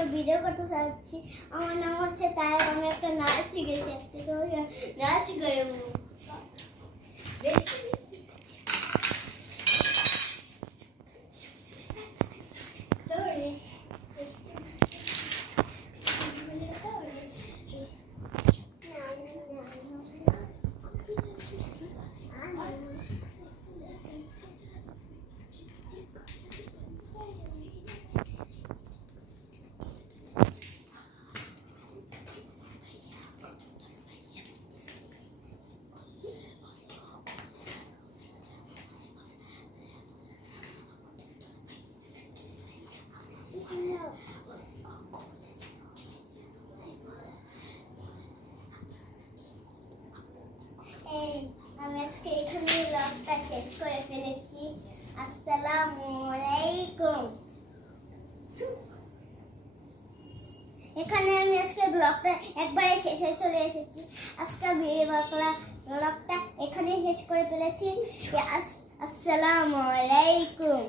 একটা ভিডিও করতে চাচ্ছি। আমার নাম হচ্ছে তাই, আমি একটা নাচ শিখেছি। আজকে তোমাকে নাচ করে বলবো। বেশ আমি আজকে এখানে ব্লগটা শেষ করে ফেলেছি। আসসালামু আলাইকুম। এখানে আমি আজকে ব্লগটা একবারে শেষে চলে এসেছি। আজকে আমি এই ব্লগটা এখানেই শেষ করে ফেলেছি। আসসালামু আলাইকুম।